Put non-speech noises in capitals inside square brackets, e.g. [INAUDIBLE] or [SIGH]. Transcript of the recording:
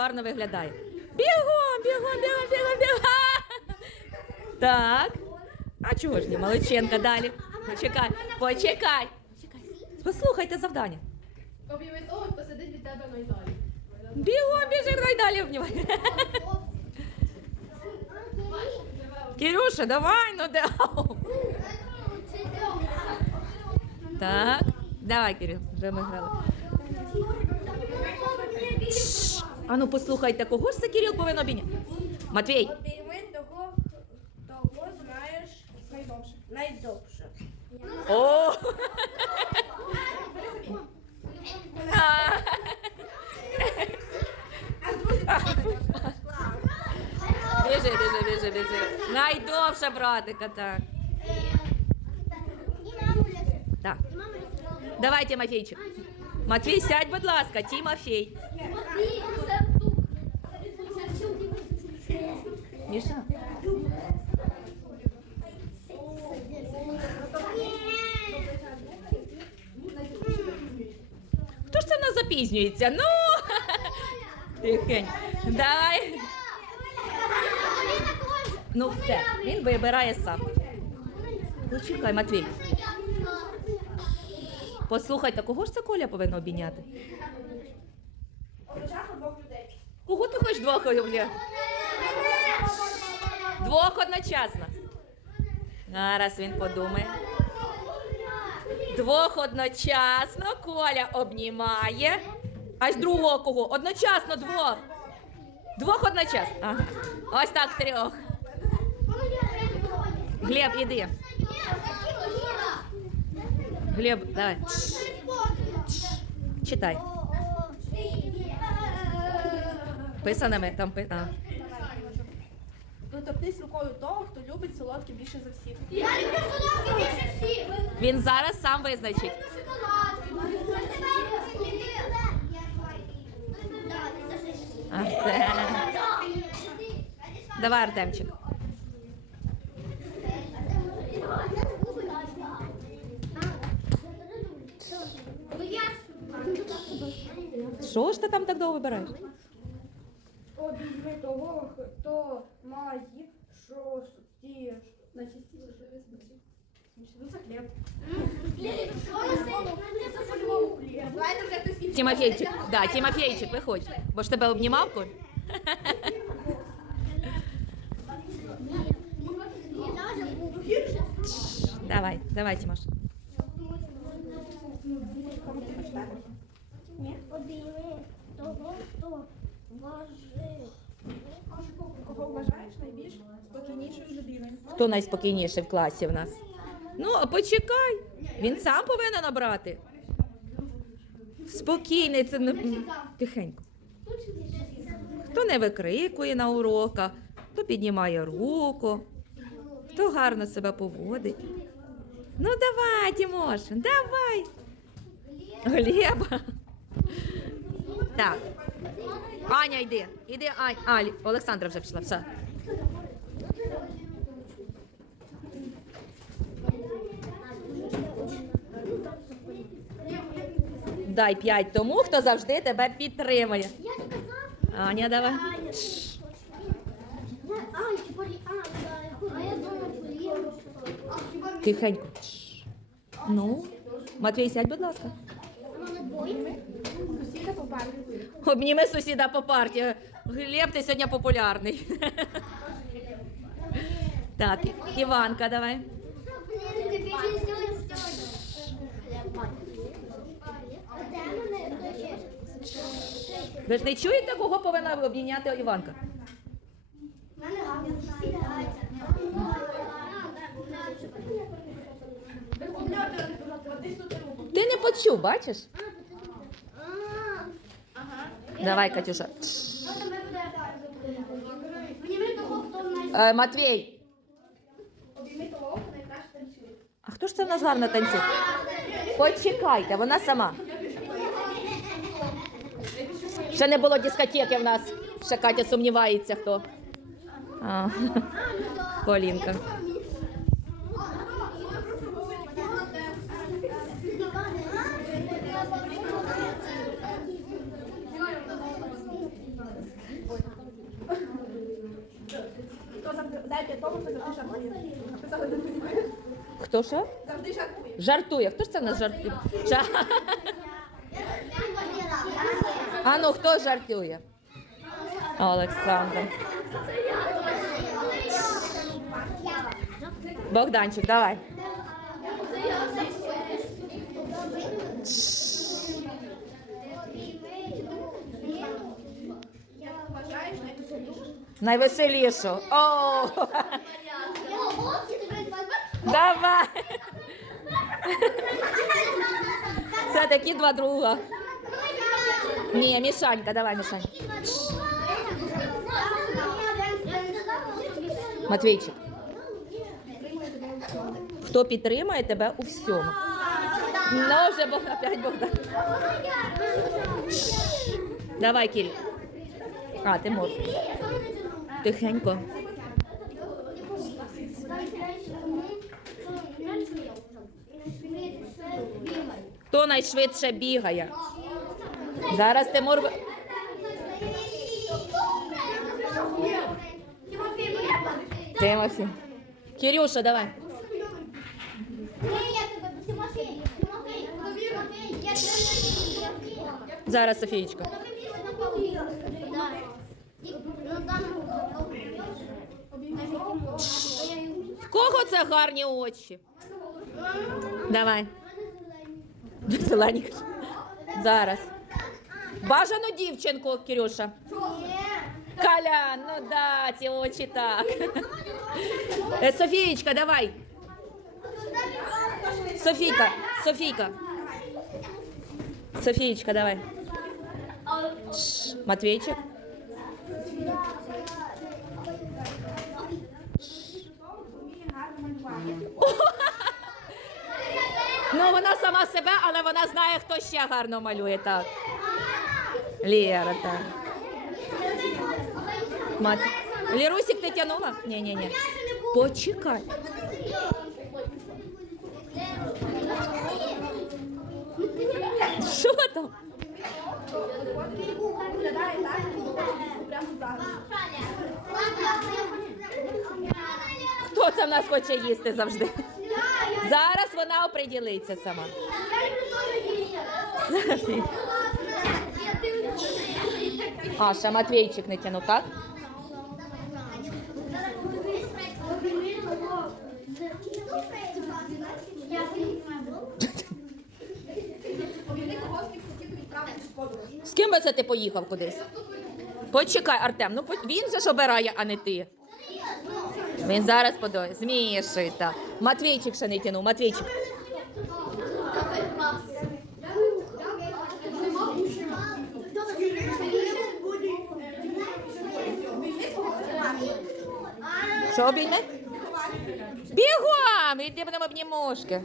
гарно виглядає. Бігом, бігом, бігом, бігом, бігом. Так. А чого ж ні, молодченка, далі. Почекай, почекай. Послухайте завдання. Об'яви того, хто сидить від тебе найдалі. Бігом, біжи, давай далі обнімай. Кирюша, давай, ну да. Так, давай, Кирил, вже ми грали. А ну послухайте, кого ж це Кирил повинен обійняти? Матвій, Обійми того, того знаєш найдовше. Найдовше. О! Біжи, біжи, біжи, біжи. Найдовша братика, так. Так. Давай, Тимофейчик. Матвій, сядь, будь ласка, Тимофей. Міша. Хто ж це нас запізнюється? Ну, [LAUGHS] тихень. Давай. Ну все, він вибирає сам. Почекай, Матвій. Послухайте, кого ж це Коля повинен обійняти? Кого ти хочеш двох обійняти? Двох одночасно. Зараз він подумає. Двох одночасно Коля обнімає. Аж другого кого? Одночасно двох. Двох одночасно. Ага. Ось так трьох. Глеб, іди. Глеб, давай. Читай. Писаними там пи- а. Доторкнись рукою того, хто любить солодке більше за всіх. Я люблю солодкі більше всіх. Він зараз сам визначить. Давай, Артемчик. Що ж ти там так довго вибираєш? Обійми того, хто має шості. Ну це хліб. Давайте вже хтось Тимофейчик, да, Тимофейчик, виходь. Бо ж тебе обнімав Коль? Давай, давай, Тимош. Обійми того, хто важив. Хто найспокійніший в класі в нас? Ну, почекай. Він сам повинен обрати. Спокійний, це не тихенько. Хто не викрикує на уроках, хто піднімає руку, хто гарно себе поводить. Ну давай, Тимошин, давай. Глеба. Так. Аня, йди. Іди, Ань. Алі. Олександра вже пішла. Все. Дай п'ять тому, хто завжди тебе підтримує. Аня, давай. А. А, а. Тихенько. Ну, Матвій, сядь, будь ласка. А мене двоє? Сусіда попали. Обніми сусіда по парті. Глеб, ти сьогодні популярний. Так, Іванка, давай. Ви ж не чуєте, кого повинна обійняти Іванка? Ти не почув, бачиш? Давай, Катюша. Е, Матвій. Найкраще танцює. А хто ж це в нас гарно танцює? Почекайте, вона сама. Ще не було дискотеки в нас. Ще Катя сумнівається, хто. А, [LAUGHS] Полінка. Хто що? Завжди жартує. Жартує. Хто ж це в нас жартує? Жа- А ну хто жартує? Олександр. Богданчик, давай. Найвеселішу? О! Давай. Це такі два друга. Ні, Мішанька, давай, Мішанька. Матвійчик. Хто підтримує тебе у всьому? Ну, вже Бог опять Богдан. Давай, Кирил. А, ти можеш. Тихенько. Хто найшвидше бігає? Зараз Тимур. Тимофій. Кирюша, давай. Зараз Софієчка. В кого це гарні очі? Давай. Зелені. Зараз. Бажану дівчинку, Кирюша. Каля, ну да, ці очі так. Е, Софієчка, давай. Софійка, Софійка. Софієчка, давай. Шш, Матвійчик. Малювати. [LAUGHS] Ну, вона сама себе, але вона знає, хто ще гарно малює. Так. Лєра, так. Мат... Лірусик ти тянула? Ні, ні, ні. Почекай. Що там? Хто це в нас хоче їсти завжди? Зараз вона оприділиться сама. А, ще Матвійчик не тянув, так? З ким би це ти поїхав кудись? Почекай, Артем, ну він же ж обирає, а не ти. Він зараз подає. Змішуй так. Матвійчик ще не тянув, Матвійчик. Що обійме? Бігом! Іди будемо обнімошки.